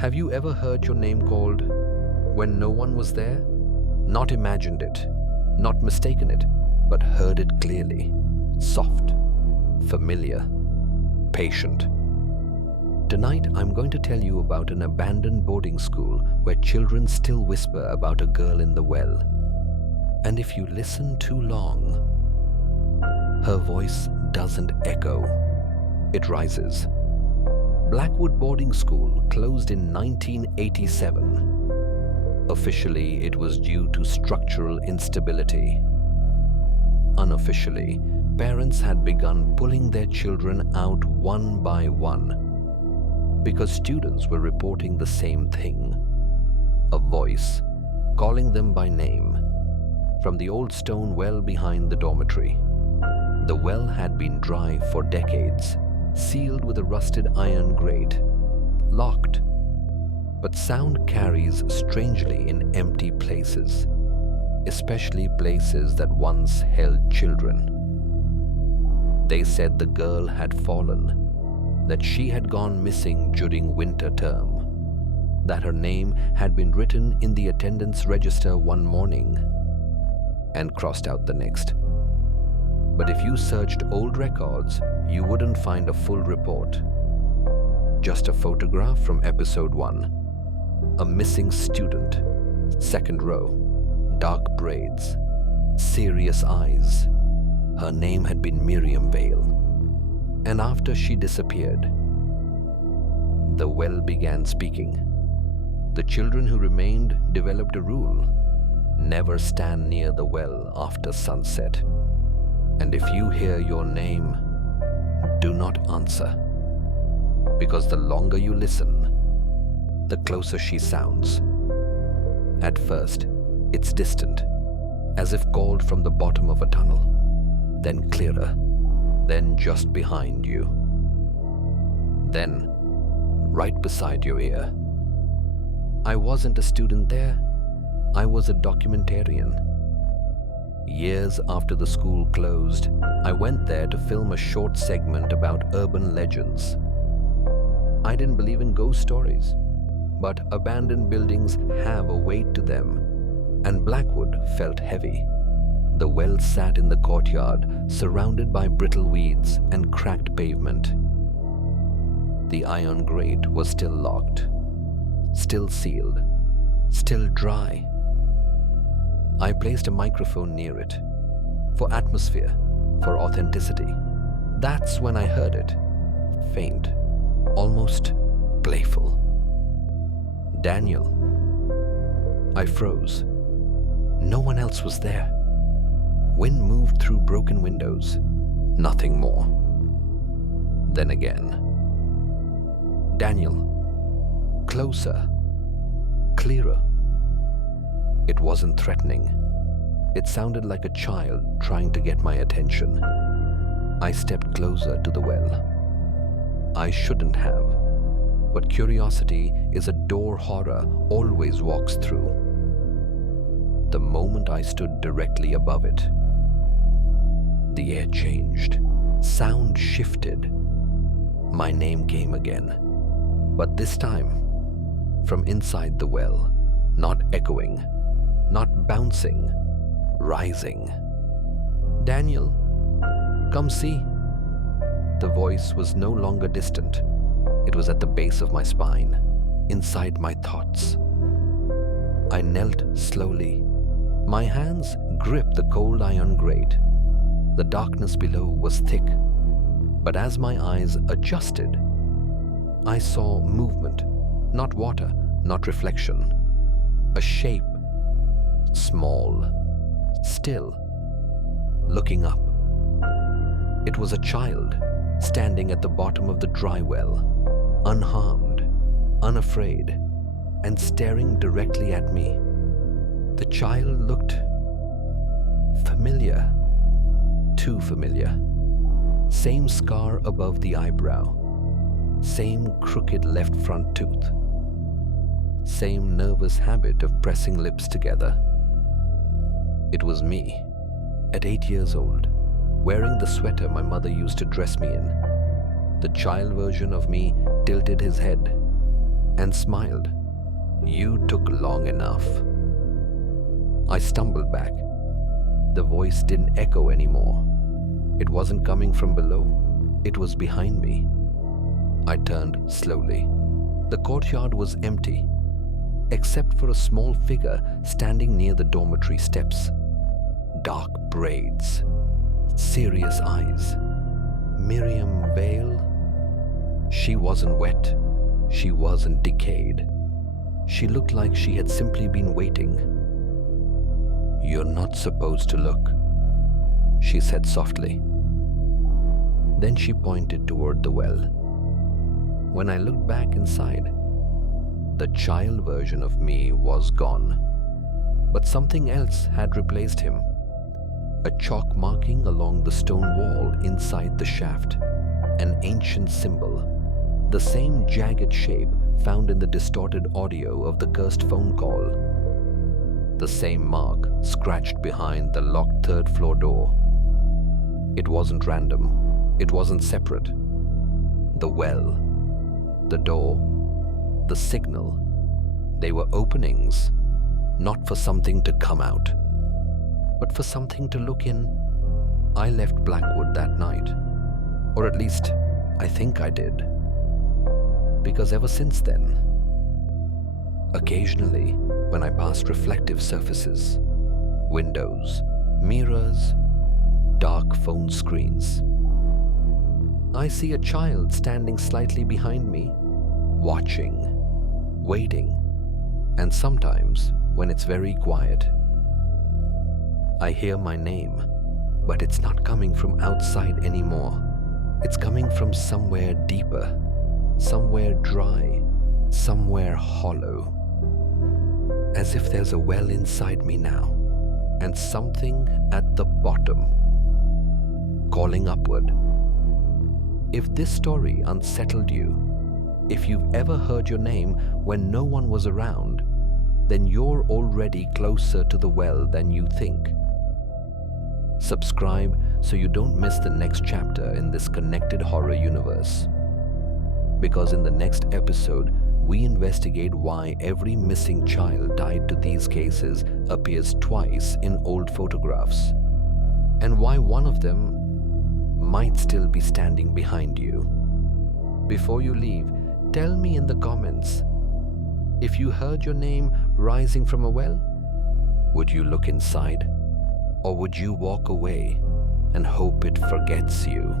Have you ever heard your name called when no one was there? Not imagined it, not mistaken it, but heard it clearly. Soft, familiar, patient. Tonight, I'm going to tell you about an abandoned boarding school where children still whisper about a girl in the well. And if you listen too long, her voice doesn't echo, it rises. Blackwood Boarding School closed in 1987. Officially, it was due to structural instability. Unofficially, parents had begun pulling their children out one by one because students were reporting the same thing. A voice calling them by name from the old stone well behind the dormitory. The well had been dry for decades, sealed with a rusted iron grate, locked. But sound carries strangely in empty places, especially places that once held children. They said the girl had fallen, that she had gone missing during winter term, that her name had been written in the attendance register one morning and crossed out the next. But if you searched old records, you wouldn't find a full report. Just a photograph from episode 1. A missing student, second row, dark braids, serious eyes. Her name had been Miriam Vale. And after she disappeared, the well began speaking. The children who remained developed a rule: never stand near the well after sunset. And if you hear your name, do not answer, because the longer you listen, the closer she sounds. At first, it's distant, as if called from the bottom of a tunnel, then clearer, then just behind you, then right beside your ear. I wasn't a student there, I was a documentarian. Years after the school closed, I went there to film a short segment about urban legends. I didn't believe in ghost stories, but abandoned buildings have a weight to them, and Blackwood felt heavy. The well sat in the courtyard, surrounded by brittle weeds and cracked pavement. The iron grate was still locked, still sealed, still dry. I placed a microphone near it, for atmosphere, for authenticity. That's when I heard it, faint, almost playful. Daniel. I froze. No one else was there. Wind moved through broken windows, nothing more. Then again. Daniel. Closer. Clearer. It wasn't threatening. It sounded like a child trying to get my attention. I stepped closer to the well. I shouldn't have, but curiosity is a door horror always walks through. The moment I stood directly above it, the air changed, sound shifted. My name came again, but this time from inside the well, not echoing, not bouncing, rising. Daniel, come see. The voice was no longer distant. It was at the base of my spine, inside my thoughts. I knelt slowly. My hands gripped the cold iron grate. The darkness below was thick, but as my eyes adjusted, I saw movement, not water, not reflection. A shape, small, still, looking up. It was a child standing at the bottom of the dry well, unharmed, unafraid, and staring directly at me. The child looked familiar, too familiar. Same scar above the eyebrow, same crooked left front tooth, same nervous habit of pressing lips together. It was me, at 8 years old, wearing the sweater my mother used to dress me in. The child version of me tilted his head and smiled. "You took long enough." I stumbled back. The voice didn't echo anymore. It wasn't coming from below. It was behind me. I turned slowly. The courtyard was empty, except for a small figure standing near the dormitory steps. Dark braids, serious eyes. Miriam Vale? She wasn't wet. She wasn't decayed. She looked like she had simply been waiting. "You're not supposed to look," she said softly. Then she pointed toward the well. When I looked back inside, the child version of me was gone, but something else had replaced him. A chalk marking along the stone wall inside the shaft, an ancient symbol, the same jagged shape found in the distorted audio of the cursed phone call. The same mark scratched behind the locked third-floor door. It wasn't random. It wasn't separate. The well, the door, the signal, they were openings, not for something to come out, but for something to look in. I left Blackwood that night, or at least I think I did, because ever since then, occasionally when I passed reflective surfaces, windows, mirrors, dark phone screens, I see a child standing slightly behind me, watching, waiting, and sometimes when it's very quiet, I hear my name, but it's not coming from outside anymore. It's coming from somewhere deeper, somewhere dry, somewhere hollow. As if there's a well inside me now, and something at the bottom, calling upward. If this story unsettled you, if you've ever heard your name when no one was around, then you're already closer to the well than you think. Subscribe so you don't miss the next chapter in this connected horror universe. Because in the next episode, we investigate why every missing child tied to these cases appears twice in old photographs, and why one of them might still be standing behind you. Before you leave, tell me in the comments, if you heard your name rising from a well, would you look inside, or would you walk away and hope it forgets you?